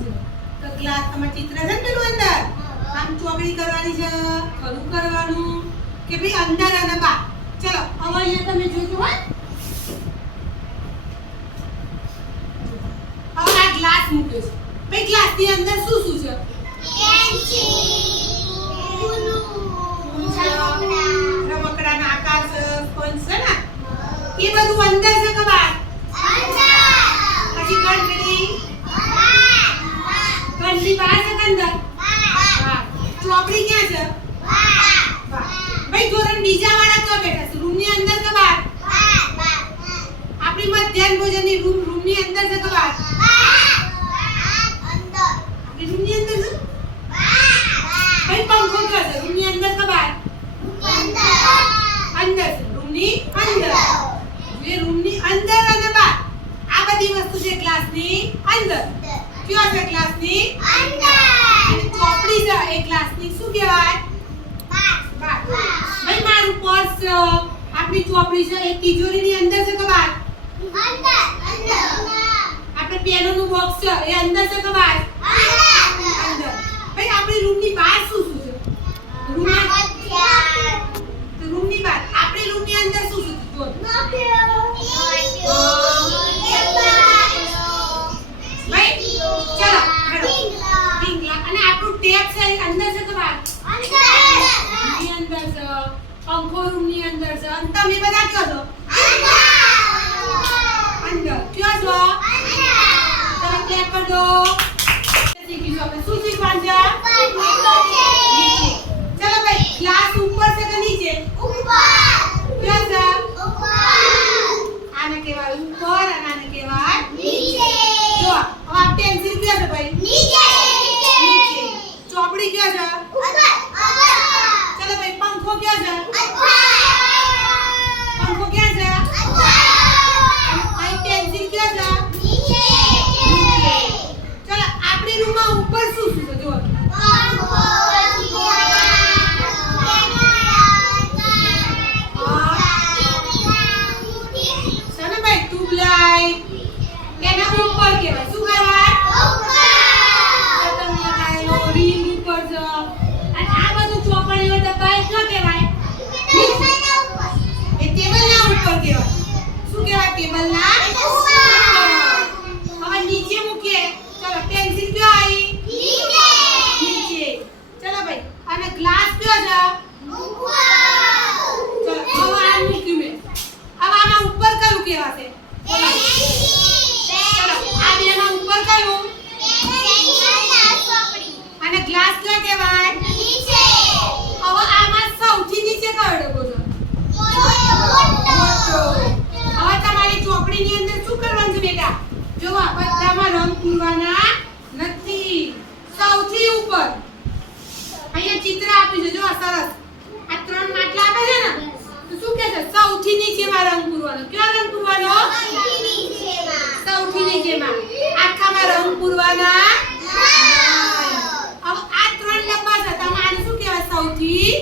છે તો ગ્લાસ તમાર ચિત્ર છે ને પેલું અંદર આમ ચોકડી કરવાની છે ખરું કરવાનું કે ભાઈ અંદર અને બહાર ચલો હવે અહીંયા તમે જોજો હો હવે આ ગ્લાસ મૂક્યો છે ભાઈ ગ્લાસ ની અંદર શું શું છે રમકડાના આકાર છે સ્પંજ છે ને એ બધું અંદર છે કે બહાર પછી ઘંટડી બહાર છે કે અંદર ચોપડી ક્યાં છે ભાઈ ધોરણ બીજા વાળા તો બેઠા છે રૂમ ની અંદર કે બહાર આપણી મધ્યાહન ભોજનની રૂમ ની અંદર છે કે બહાર આપણી રૂમ ની અંદર છે ભાઈ પંખો ક્યાં છે રૂમ ની અંદર કે બહાર અંદર છે રૂમ ની અંદર જે રૂમ ની અંદર અને બહાર આ બધી વસ્તુ છે ક્લાસ ની અંદર કયો છે ક્લાસ ની અંદર અને ચોપડી છે એ ક્લાસ ની શું કહેવાય બહાર ભાઈ મારું પર્સ છે આપણી ચોપડી છે એ તિજોરી ની અંદર છે કે બહાર અંદર આપણે પેનો નું બોક્સ છે એ અંદર છે કે બહાર અંદર ભાઈ આપણી રૂમ ની બહાર શું શું છે રૂમ ની બહાર આપણી રૂમ ની અંદર શું શું છે પંખો રૂમ ની અંદર છે અને તમે બધા કયો છો અંદર કયો છો તમે ક્લેપ કરી દો શીખીશું આપણે શું શીખવાનું છે ચલો ભાઈ ક્લાસ ઉપર છે કે નીચે કયો છે આને કહેવાય ઉપર અને આને કહેવાય નીચે જો હવે આ પેન્સિલ કયો છે ભાઈ નીચે ચોપડી કયો છે ચલો ભાઈ પંખો કયો છે પંખો ક્યાં છે અને પેન્સિલ ક્યાં છે નીચે ચલો આપણી રૂમમાં ઉપર શું શું છે જો સને ભાઈ ટ્યુબલાઇટ એના ઉપર કહેવાય શું કહેવાય બટન લગાવેલો રીંગ ઉપર છે અને આ બધું ચોપડીઓ દબાય શું કહેવાય એ ટેબલ ના ઉપર કહેવાય શું કહેવાય ટેબલ ના ઉપર હવે નીચે મૂકીએ ચલો પેન્સિલ કયો આવી નીચે ચલો ભાઈ અને ગ્લાસ કયો છે ચલો હવે આ મૂક્યું મેં હવે આમાં ઉપર કયું કહેવાશે ચલો આ બેમાં ઉપર કયું અને ગ્લાસ કયો કહેવાય નીચે હવે આમાં સૌથી નીચે કયો ડબ્બો છે હવે તમારી ચોપડીની અંદર શું કરવાનું છે બેટા જો આ બધામાં રંગ પૂરવાના નથી સૌથી ઉપર અહીંયા ચિત્ર આપ્યું છે જો આ સરસ આ ત્રણ માટલા આપે છે ને તો શું કહે છે સૌથી નીચેમાં રંગ પૂરવાનો કયો રંગ પૂરવાનો સૌથી નીચેમાં આખામાં રંગ પૂરવાના હવે આ ત્રણ ડબ્બા છે તમારે શું કહેવાય સૌથી